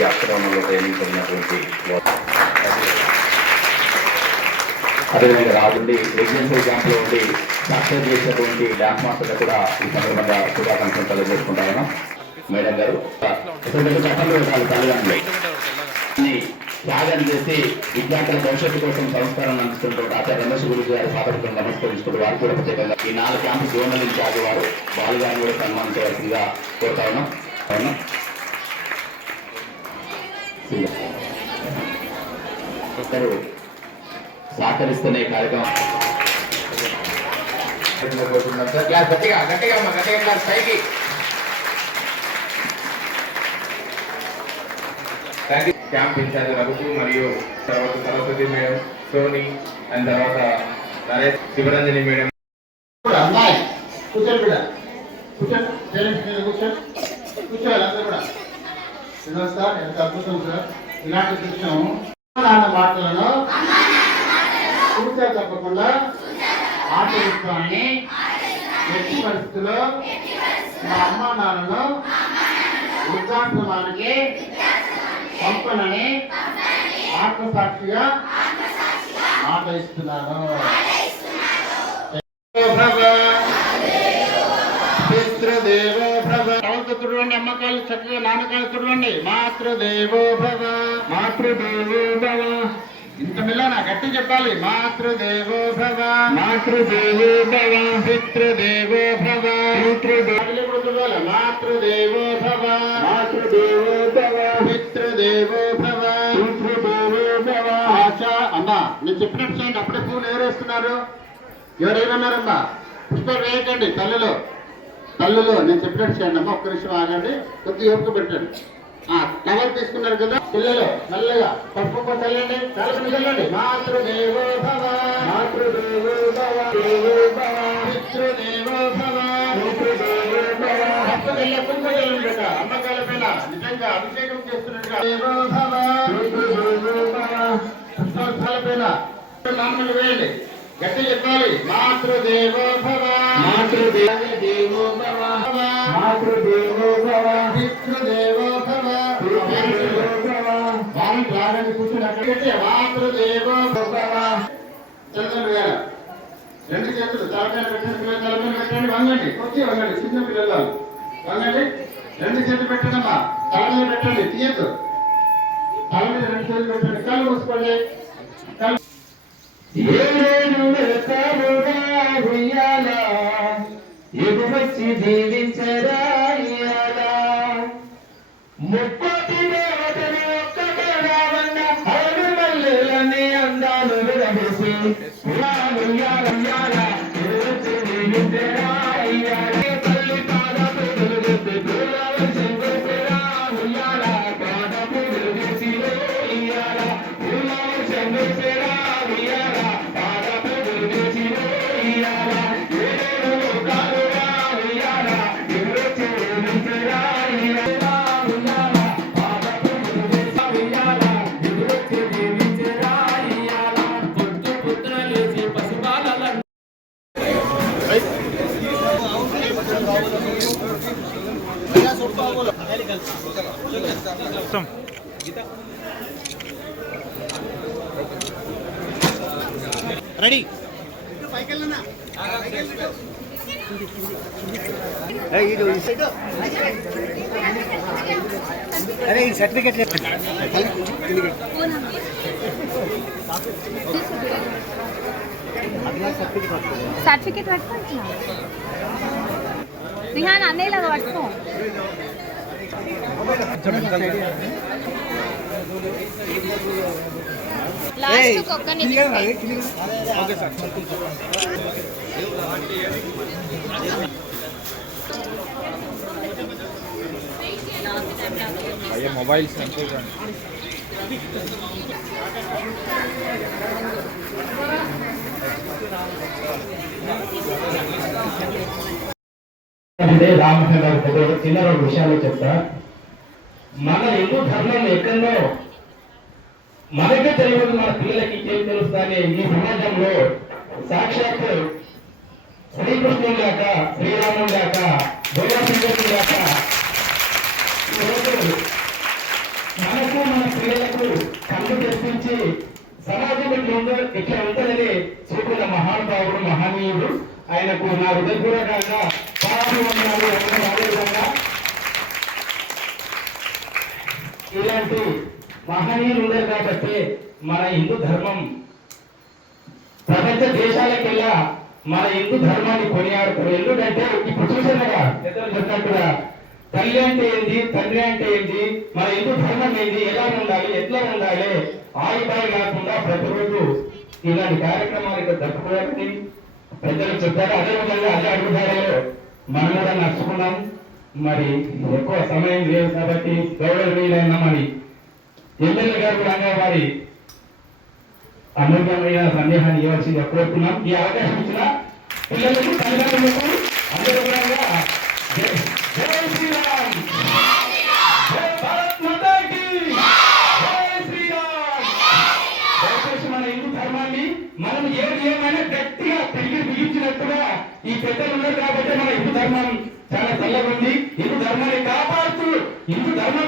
ఈ అక్షరంలో ట్రైనింగ్ పొందినటువంటి అదేవిధంగా రాజుండి రెసిడెన్షియల్ క్యాంప్లో ఉండి సక్సెస్ చేసినటువంటి డ్యాన్స్ మాస్టర్లు కూడా ఈ సందర్భంగా శుభాకాంక్షలు తెలియజేసుకుంటాను. మేడం గారు తల్లిదండ్రులు త్యాగం చేసి విద్యార్థుల భవిష్యత్తు కోసం సంస్కారాన్ని అందిస్తున్నటువంటి ఆచార్య రమేష్ గురించి గారు సాధారణంగా నమస్కరిస్తూ వారు కూడా ప్రత్యేకంగా ఈ 4 క్యాంపు జోనల్ ఇన్ఛార్జ్ వారు బాలుగారిని కూడా సన్మానించవలసిందిగా కోరుతా ఉన్నాం. ఒకరు సహకరిస్తూనే కార్యక్రమం క్యాంప్ ఇన్ఛార్జ్ రఘు మరియు తర్వాత సరస్వతి మేడం, సోని అండ్ తర్వాత నరేష్, శివరంజని మేడం. కూర్చోండి కూడా కూర్చోవాలి అందరూ కూడా. సార్ ఎంత అద్భుతం సార్. ఇలాంటి దృశ్యం నాన్న మాటలను పూర్తిగా తప్పకుండా ఆచరిస్తామని ఎట్టి పరిస్థితుల్లో మా అమ్మ నాన్నను వృద్ధాశ్రమానికి పంపనని ఆత్మసాక్షిగా మాట ఇస్తున్నాను. పితృదేవో భవ. తుడవండి, అమ్మకాయలు చక్కగా నాన్నకాయలు తుడవండి. మాతృదేవో భవ, మాతృదేవో భవ. ఇంత మిల్లనా గట్టి చెప్పాలి. మాతృదేవో భవ, మాతృదేవో భవ. పితృదేవో భవ, పితృదేవో. మాతృదేవో భవ, మాతృదేవో భవ. పితృదేవో భవ, పితృదేవో భవ. ఆశా అమ్మా నేను చెప్పినట్టు చేయండి. అప్పుడే పూలు ఎవరేస్తున్నారు? ఎవరేమన్నారమ్మా? పుష్పాలు వేయకండి. తల్లులో నేను చెప్పినట్టు చేయండి అమ్మా. ఒక్క నిమిషం ఆగండి, కొద్దిగా ఓపిక పెట్టండి. కవర్ తీసుకున్నారు కదా పిల్లలు, మెల్లగా పసుపు చల్లండి, తలపని చల్లండి. మాతృదేవో భవ, మాతృదేవో భవ, దేవో భవ. పితృదేవో భవ, పితృదేవో భవ. భక్తుల కుంభజలం అమ్మకాల పైన నిజంగా అభిషేకం చేస్తున్నట్టుగా దేవో భవ, పితృదేవో భవ. పుష్పాల పైన నామలు వేయండి, గట్టి చెప్పాలి. మాతృదేవో భవ, మాతృదేవో భవ, మాతృదేవో భవ. పితృదేవో భవ, పితృదేవో భవ. బాగా రాగండి, కూర్చుని అక్కడికి. మాతృదేవో భవ. చంద్రుడు గారు 2 చేతులు తలపైన పెట్టండి, పిల్లలు తలపైన పెట్టండి. వంగండి, వచ్చి వంగండి. చిన్న పిల్లలు వంగండి. 2 చేతులు పెట్టండమ్మా, తల మీద పెట్టండి. తీయద్దు, తల మీద 2 చేతులు పెట్టండి. కళ్ళు మూసుకోండి. ఎగువచ్చి దీవించరాయాలా. ముప్పటి దేవతలు ఒక్కటేవన్న అడు మల్లెలని అందాలు విరవేసి ఎగువచ్చి దీవించరాయాలా. తల్లి పాదపు వెలుగెత్తి పూలవ శంకురా ఉయ్యాల. పాదపు వెలుగేసి ఉయ్యాల, పూలవ శంకురా ఉయ్యాల. పాదపు వెలుగేసి ఉయ్యాల. రెడీ. అరే ఈ సర్టిఫికెట్ పట్టుకుంటున్నా. రిహాన్ అన్నయ్యలాగా పట్టుకో. లాస్ట్ ఒక్క నిమిషం. Okay sir. भैया मोबाइल सेंटर రామకృష్ణ చిన్న 2 విషయాలు చెప్తా. మన హిందూ ధర్మం ఎక్కడో మనకే తెలియదు, మన పిల్లలకి ఏం తెలుస్తానే ఈ సమాజంలో సాక్షాత్ శ్రీకృష్ణుడు లేక శ్రీరాముడు లేక బోయాసింగుడు లేక మన ఇట్లా ఉంటుందని చెప్పిన మహానుభావుడు మహనీయుడు. ఆయనకు నా హృదయపూర్వకంగా పాదాభివందనాలు. అదేవిధంగా ఇలాంటి మహనీయులు ఉన్నారు కాబట్టి మన హిందూ ధర్మం ప్రపంచ దేశాలకెల్లా మన హిందూ ధర్మాన్ని కొనియాడుతారు. ఎందుకంటే ఇప్పుడు చూసారుగా ఇతరులు చెప్పినట్టుగా తల్లి అంటే ఏంది, తండ్రి అంటే ఏంది, మన హిందూ ధర్మం ఏంది, ఎలా ఉండాలి, ఎట్లా ఉండాలి, ఆయుధాలు కాకుండా ప్రతిరోజు ఇలాంటి కార్యక్రమాలకు జరుపుకోవాలని పెద్దలు చెప్పారు. అదేవిధంగా అదే అడుగుదారిలో మనం కూడా నడుచుకున్నాం. మరి ఎక్కువ సమయం లేదు కాబట్టి గౌరవనీయులైన మరి ఎమ్మెల్యే గారు కూడా వారి అమూల్యమైన సందేహాన్ని ఇవ్వాల్సిందిగా కోరుతున్నాం. ఈ అవకాశం ఇచ్చిన పిల్లలకు, తల్లిదండ్రులకు అందరూ కూడా జై శ్రీరామ్, జై భారత్ మాతా కీ, జై శ్రీరామ్. దయచేసి మన హిందూ ధర్మాన్ని మనం ఏమైనా గట్టిగా తిరిగి బిగించినట్టుగా ఈ పెద్దలు ఉన్నారు కాబట్టి మన హిందూ ధర్మం చాలా చల్లగా ఉంది. హిందూ ధర్మాన్ని కాపాడుతూ హిందూ ధర్మం